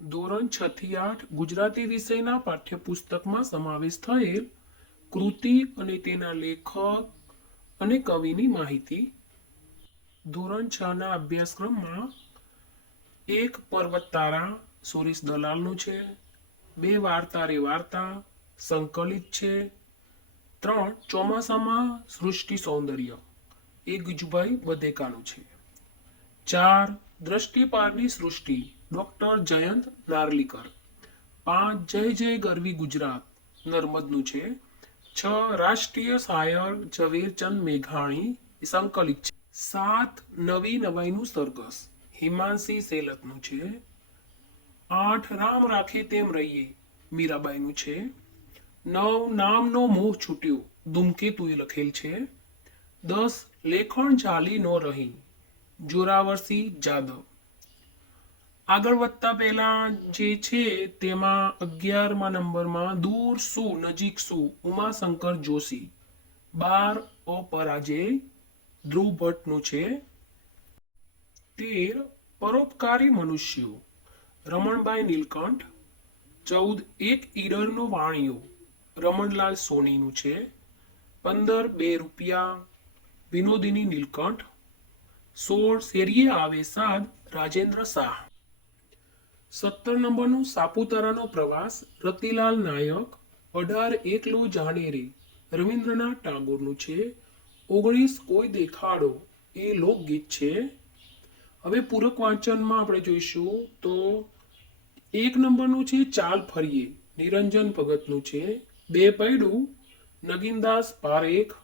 ધોરણ 6 થી 8 ગુજરાતી વિષયના પાઠ્યપુસ્તકમાં સમાવેશ થયેલ કૃતિ અને તેના લેખક અને કવિની માહિતી. ધોરણ 6 ના અભ્યાસક્રમમાં એક પર્વત તારા સુરેશ દલાલનું છે, 2 વાર્તા રે વાર્તા સંકલિત છે, 3 ચોમાસામાં સૃષ્ટિ સૌંદર્ય એ ગીજુભાઈ બધેકાનું છે, 4 દ્રષ્ટિપારની સૃષ્ટિ ડોક્ટર જયંત નાર્લીકર, 5 જય જય ગરવી ગુજરાત નર્મદનું છે, 6 રાષ્ટ્રીય શાયર ઝવેરચંદ મેઘાણી એ સંકલિત છે, 7 નવી નવાઈનું સરઘસ હિમાંશી સેલતનું છે, 8 રામ રાખે તેમ રહીએ મીરાબાઈનું છે, 9 નામનો મોહ છૂટ્યો ધૂમકેતુએ લખેલ છે, 10 લેખણ ચાલી નો રહી જોરાવરસિંહ જાદવ. આગળ વધતા પહેલા જે છે તેમાં 11મા નંબરમાં દૂર શું નજીક શું ઉમાશંકર જોશી, 12 અપરાજય ધ્રુવ ભટ્ટનું છે, 13 પરોપકારી મનુષ્યો રમણભાઈ નીલકંઠ, 14 એક ઈરરનો વાણિયો રમણલાલ સોનીનું છે, 15 2 રૂપિયા વિનોદિની નીલકંઠ, 16 શેરીએ આવે સાદ રાજેન્દ્ર શાહ. 17 નંબરનું સાપુતારાનો પ્રવાસ રતિલાલ નાયક, 18 એકલો જાણે રે રવિન્દ્રનાથ ટાગોરનું છે, 19 કોઈ દેખાડો એ લોકગીત છે. હવે પૂરક વાંચનમાં આપણે જોઈશું તો 1 નંબરનું છે ચાલ ફરીએ નિરંજન ભગતનું છે, 2 પૈડું નગીનદાસ પારેખ,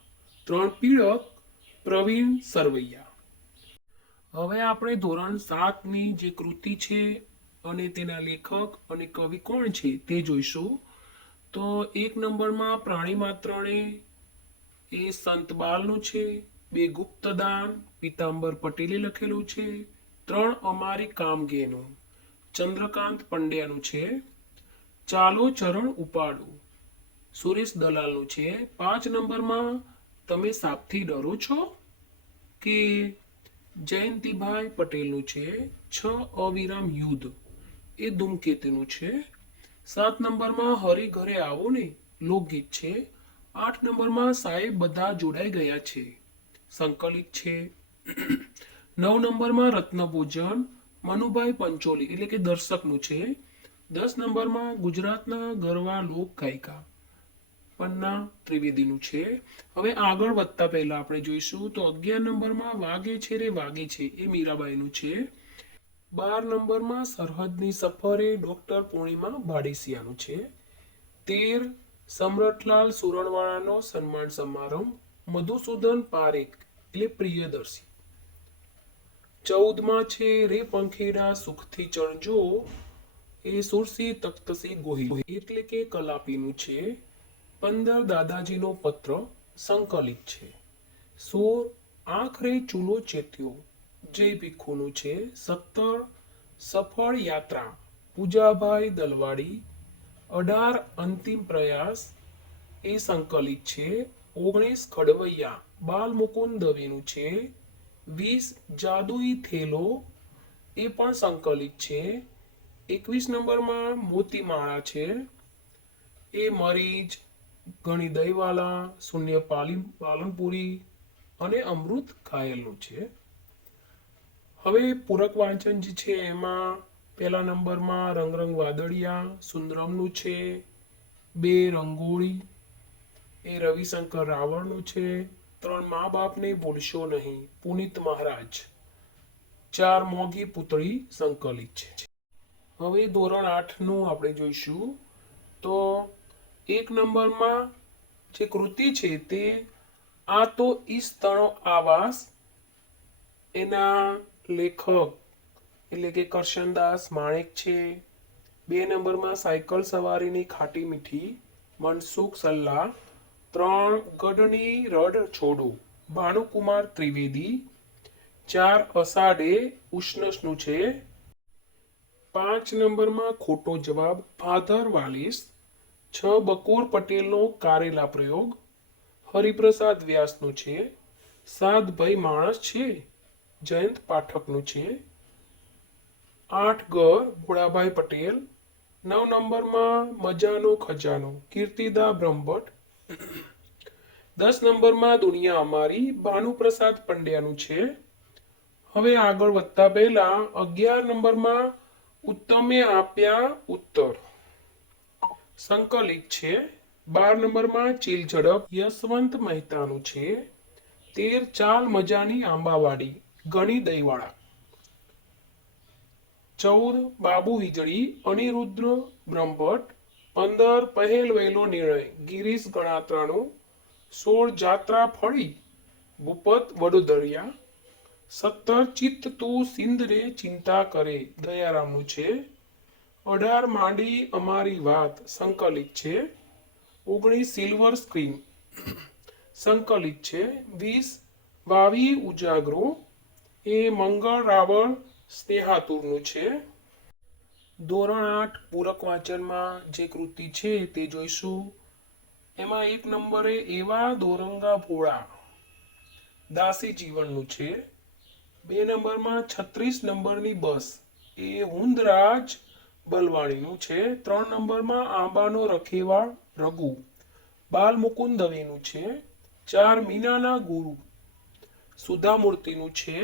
3 પીળક પ્રવીણ સરવૈયા. હવે આપણે ધોરણ 7ની જે કૃતિ છે અને તેના લેખક અને કવિ કોણ છે તે જોઈશું. તો 1 નંબરમાં પ્રાણી માત્રણે એ સંતબાલનું છે, 2 ગુપ્તદાન પીતાંબર પટેલે લખેલું છે, 3 અમારી કામગેનું ચંદ્રકાંત પંડ્યાનું છે, ચાલો ચરણ ઉપાડો સુરેશ દલાલનું છે, 5 નંબરમાં તમે સાપથી ડરો છો કે જયંતિભાઈ પટેલનું છે, 6 અવિરામ યુદ્ધ એ ધૂમકેતુનું છે, 7 નંબરમાં હરી ઘરે આવો ને લોકગીત છે, 8 નંબરમાં સાહેબ બધા જોડાઈ ગયા છે સંકલિત છે, 9 નંબરમાં રત્નભોજન મનુભાઈ પંચોલી એટલે કે દર્શકનું છે, 10 નંબરમાં ગુજરાતના ગરવા લોક ગાયિકા પન્ના ત્રિવેદીનું છે. હવે આગળ વધતા પહેલા આપણે જોઈશું તો 11 નંબરમાં વાગે છે રે વાગે છે એ મીરાબાઈનું છે, 12 નંબરમાં સરહદની સફરે ડોક્ટર પૂર્ણિમા ભાડેસિયાનું છે, 13 સમ્રટલાલ સુરણવાળાનો સન્માન સમારંભ મધુસૂદન પારેખ એટલે પ્રિયદર્શી, 14માં છે રે પંખેડા સુખથી ચણજો એ સુરસી તખ્તસિંહ ગોહિલ એટલે કે કલાપીનું છે, 15 દાદાજીનો પત્ર સંકલિત છે, 16 આખરે ચૂલો ચેત્યો જય ભીખુનું છે, 17 સફળ યાત્રા પૂજાભાઈ દલવાડી, 18 અંતિમ પ્રયાસ એ સંકલિત છે, 19 ખડવૈયા બાલમુકુંદ દવેનું છે, 20 જાદુઈ થેલો એ પણ સંકલિત છે, 21 નંબરમાં મોતીમાળા છે એ મરીજ ઘણી દહીવાલા શૂન્ય પાલનપુરી અને અમૃત ઘાયલનું છે. હવે પૂરક વાંચન જે છે એમાં પહેલા નંબરમાં રંગ વાદળિયા સુંદરમનું છે, 2 રંગોળી એ રવિશંકર રાવળનું છે, 3 મા બાપને ભૂલશો નહીં પુનિત મહારાજ, 4 મોગી પુતળી સંકલિત છે. હવે ધોરણ 8નું આપણે જોઈશું તો 1 નંબરમાં જે કૃતિ છે તે આ તો ઈસ્તણો આવાસ એના લેખક એટલે કે કરશનદાસ માણેક છે, 2 નંબરમાં સાયકલ સવારીની ખાટી મીઠી મનસુખ સલ્લા, 3 ગઢની રડ છોડો ભાનુકુમાર ત્રિવેદી, 4 અષાઢે ઉષ્ણસનું છે, 5 નંબરમાં ખોટો જવાબ ફાધર વાલિસ, 6 બકુર પટેલનો કારેલા પ્રયોગ હરિપ્રસાદ વ્યાસનું છે, 7 ભાઈ માણસ છે જયંત પાઠકનું છે, 8 ગ ભોળાભાઈ પટેલ, 9 નંબરમાં મજાનો ખજાનો કીર્તિદા બ્રહ્મભટ્ટ, 10 નંબરમાં દુનિયા અમારી ભાનુપ્રસાદ પંડ્યાનું છે. હવે આગળ વધતા પહેલા 11 નંબરમાં ઉત્તમે આપ્યા ઉત્તર સંકલિત છે. 12 નંબરમાં ચીલ ઝડપ યશવંત મહેતાનું છે. 13 ચાલ મજાની આંબાવાડી ગણી દહીવાળા, 14 બાબુ વીજળી અનિરુદ્ર બ્રહ્મભટ્ટ, 15 પહેલ વહેલો નિર્ણય ગિરીશ ગણાત્રાનું, 16 જાત્રા ફળી ભૂપત વડોદરિયા, 17 ચિત્ત તું સિંધરે ચિંતા કરે દયારામનું છે. 18 માંડી અમારી વાત સંકલિત છે. 19 સિલ્વર સ્ક્રીન સંકલિત છે. 20 વાવી ઉજાગરો એ મંગળ રાવળ સ્નેહાતુરનું છે. ધોરણ 8 પૂરક વાંચનમાં જે કૃતિ છે તે જોઈશું. એમાં 1 નંબરે એવા દોરંગા ભોળા દાસી જીવનનું છે. 2 નંબરમાં 36 નંબરની બસ એ હુંદરાજ બલવાણીનું છે. 3 નંબરમાં આંબાનો રખેવાળ રઘુ બાલ મુકુંદ દવેનું છે. 4 મીનાના ગુરુ સુધામૂર્તિનું છે.